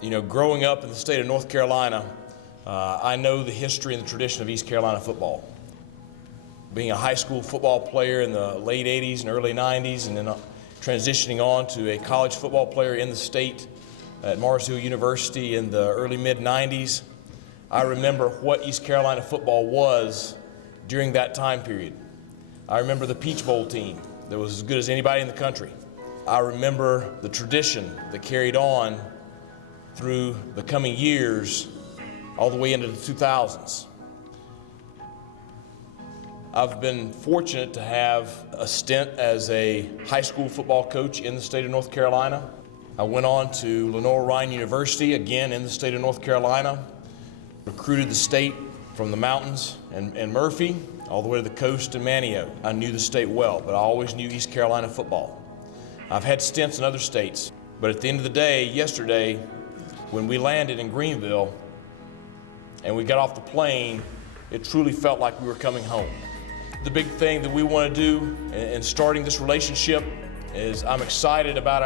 You know, growing up in the state of North Carolina, I know the history and the tradition of East Carolina football. Being a high school football player in the late 80s and early 90s, and then transitioning on to a college football player in the state at Mars Hill University in the early mid-90s, I remember what East Carolina football was during that time period. I remember the Peach Bowl team that was as good as anybody in the country. I remember the tradition that carried on through the coming years all the way into the 2000s. I've been fortunate to have a stint as a high school football coach in the state of North Carolina. I went on to Lenoir-Rhyne University, again in the state of North Carolina, recruited the state from the mountains and Murphy all the way to the coast and Manteo. I knew the state well, but I always knew East Carolina football. I've had stints in other states, but at the end of the day, yesterday, when we landed in Greenville and we got off the plane, it truly felt like we were coming home. The big thing that we want to do in starting this relationship is I'm excited about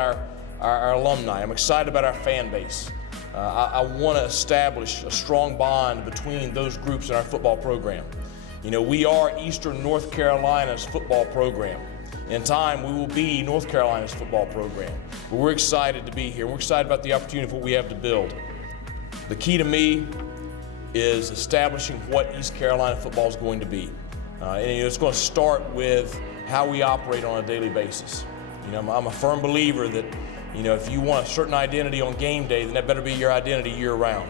our alumni. I'm excited about our fan base. I want to establish a strong bond between those groups in our football program. You know, we are Eastern North Carolina's football program. In time, we will be North Carolina's football program. But we're excited to be here. We're excited about the opportunity of what we have to build. The key to me is establishing what East Carolina football is going to be. And it's going to start with how we operate on a daily basis. You know, I'm a firm believer that, you know, if you want a certain identity on game day, then that better be your identity year-round.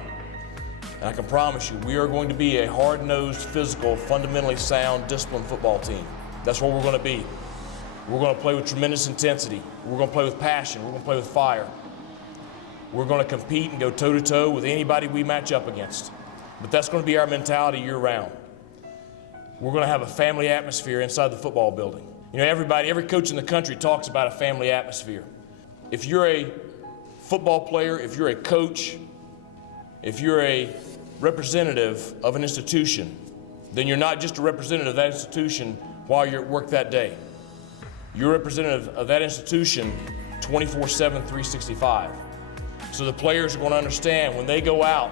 And I can promise you, we are going to be a hard-nosed, physical, fundamentally sound, disciplined football team. That's what we're going to be. We're going to play with tremendous intensity. We're going to play with passion. We're going to play with fire. We're going to compete and go toe-to-toe with anybody we match up against. But that's going to be our mentality year-round. We're going to have a family atmosphere inside the football building. You know, every coach in the country talks about a family atmosphere. If you're a football player, if you're a coach, if you're a representative of an institution, then you're not just a representative of that institution while you're at work that day. You're a representative of that institution 24/7, 365. So the players are going to understand when they go out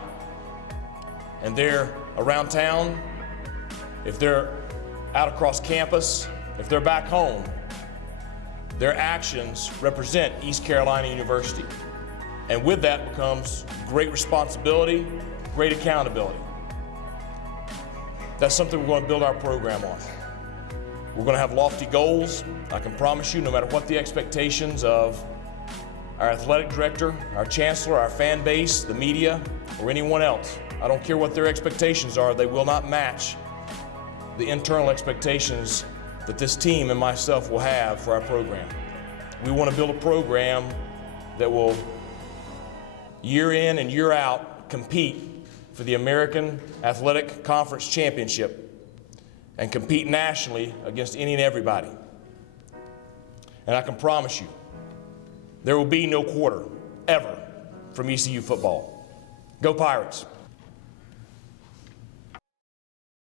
and they're around town, if they're out across campus, if they're back home, their actions represent East Carolina University. And with that comes great responsibility, great accountability. That's something we're going to build our program on. We're going to have lofty goals. I can promise you, no matter what the expectations of our athletic director, our chancellor, our fan base, the media, or anyone else, I don't care what their expectations are, they will not match the internal expectations that this team and myself will have for our program. We want to build a program that will, year in and year out, compete for the American Athletic Conference Championship and compete nationally against any and everybody. And I can promise you, there will be no quarter, ever, from ECU football. Go Pirates!